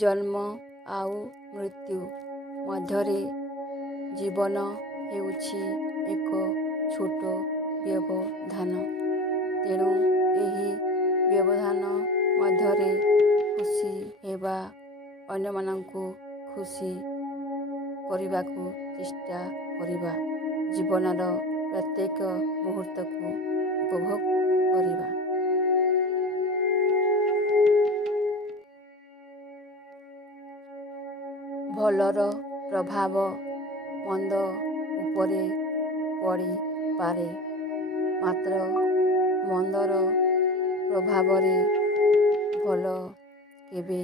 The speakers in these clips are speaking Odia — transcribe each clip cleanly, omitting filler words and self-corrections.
ଜନ୍ମ ଆଉ ମୃତ୍ୟୁ ମଧ୍ୟରେ ଜୀବନ ହେଉଛି ଏକ ଛୋଟ ବ୍ୟବଧାନ। ତେଣୁ ଏହି ବ୍ୟବଧାନ ମଧ୍ୟରେ ଖୁସି ହେବା, ଅନ୍ୟମାନଙ୍କୁ ଖୁସି କରିବାକୁ ଚେଷ୍ଟା କରିବା, ଜୀବନର ପ୍ରତ୍ୟେକ ମୁହୂର୍ତ୍ତକୁ ଉପଭୋଗ କରିବା। ଭଲର ପ୍ରଭାବ ମନ୍ଦ ଉପରେ ପଡ଼ିପାରେ, ମାତ୍ର ମନ୍ଦର ପ୍ରଭାବରେ ଭଲ କେବେ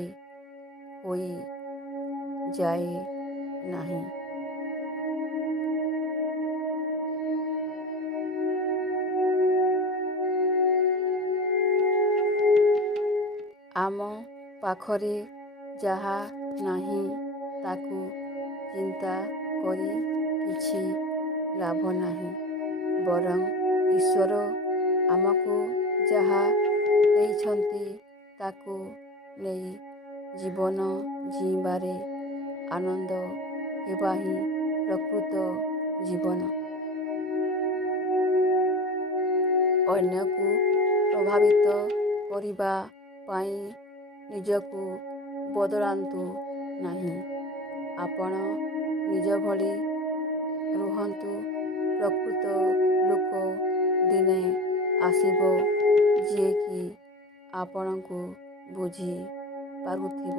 ହୋଇଯାଏ ନାହିଁ। ଆମ ପାଖରେ ଯାହା ନାହିଁ ତାକୁ ଚିନ୍ତା କରି କିଛି ଲାଭ ନାହିଁ। ବରଂ ଈଶ୍ୱର ଆମକୁ ଯାହା ଦେଇଛନ୍ତି ତାକୁ ନେଇ ଜୀବନ ଜୀଇଁବାରେ ଆନନ୍ଦ ହେବା ହିଁ ପ୍ରକୃତ ଜୀବନ। ଅନ୍ୟକୁ ପ୍ରଭାବିତ କରିବା ପାଇଁ ନିଜକୁ ବଦଳାନ୍ତୁ ନାହିଁ। ଆପଣ ନିଜ ଭଳି ରୁହନ୍ତୁ। ପ୍ରକୃତ ଲୋକ ଦିନେ ଆସିବ ଯିଏକି ଆପଣଙ୍କୁ ବୁଝି ପାରୁଥିବ।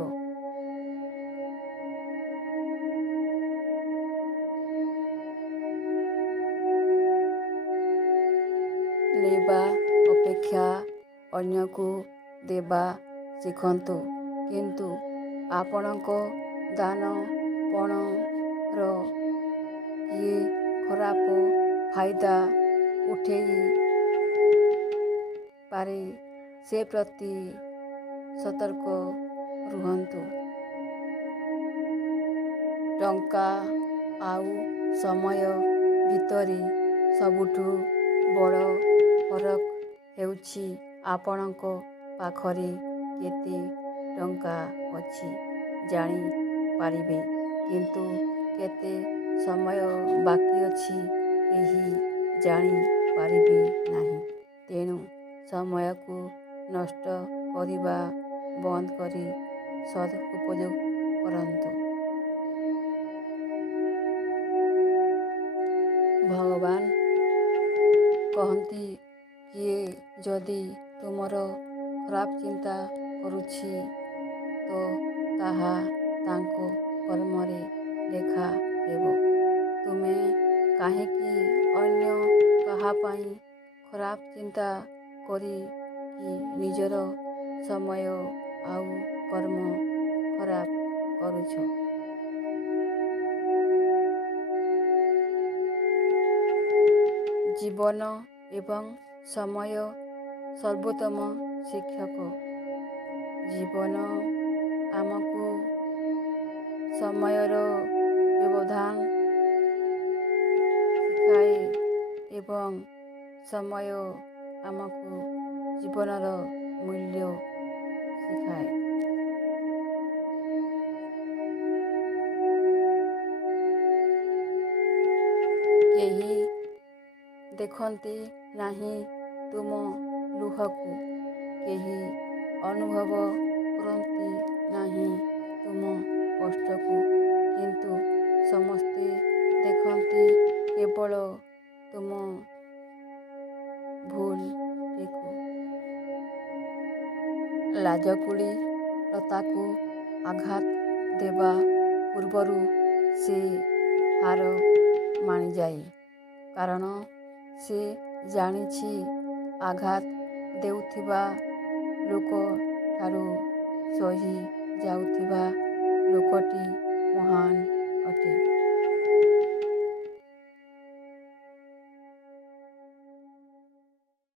ନେବା ଅପେକ୍ଷା ଅନ୍ୟକୁ ଦେବା ଶିଖନ୍ତୁ। କିନ୍ତୁ ଆପଣଙ୍କ ଦାନପଣର କିଏ ଖରାପ ଫାଇଦା ଉଠେଇ ପାରେ ସେ ପ୍ରତି ସତର୍କ ରୁହନ୍ତୁ। ଟଙ୍କା ଆଉ ସମୟ ଭିତରେ ସବୁଠୁ ବଡ଼ ଫରକ ହେଉଛି ଆପଣଙ୍କ ପାଖରେ କେତେ ଟଙ୍କା ଅଛି ଜାଣିପାରିବେ, କିନ୍ତୁ କେତେ ସମୟ ବାକି ଅଛି କେହି ଜାଣିପାରିବେ ନାହିଁ। ତେଣୁ ସମୟକୁ ନଷ୍ଟ କରିବା ବନ୍ଦ କରି ସଦୁପଯୋଗ କରନ୍ତୁ। ଭଗବାନ କହନ୍ତି, କିଏ ଯଦି ତୁମର ଖରାପ ଚିନ୍ତା କରୁଛି ତ ତାହା ତାଙ୍କ କର୍ମରେ ଲେଖା ହେବ। ତୁମେ କାହିଁକି ଅନ୍ୟ କାହା ପାଇଁ ଖରାପ ଚିନ୍ତା କରିକି ନିଜର ସମୟ ଆଉ କର୍ମ ଖରାପ କରୁଛ? ଜୀବନ ଏବଂ ସମୟ ସର୍ବୋତ୍ତମ ଶିକ୍ଷକ। ଜୀବନ ଆମକୁ ସମୟର ବ୍ୟବଧାନ ଶିଖାଏ ଏବଂ ସମୟ ଆମକୁ ଜୀବନର ମୂଲ୍ୟ ଶିଖାଏ। କେହି ଦେଖନ୍ତି ନାହିଁ ତୁମ ଲୁହକୁ, କେହି ଅନୁଭବ କରନ୍ତି ନାହିଁ ତୁମ କଷ୍ଟକୁ, କିନ୍ତୁ ସମସ୍ତେ ଦେଖନ୍ତି କେବଳ ତୁମ ଭୁଲଟିକୁ। ଲାଜକୁଳି ଲତାକୁ ଆଘାତ ଦେବା ପୂର୍ବରୁ ସେ ହାର ମାନିଯାଏ, କାରଣ ସେ ଜାଣିଛି ଆଘାତ ଦେଉଥିବା ଲୋକଠାରୁ ସହି ଯାଉଥିବା ଲୋକଟି ମହାନ ଅଟେ।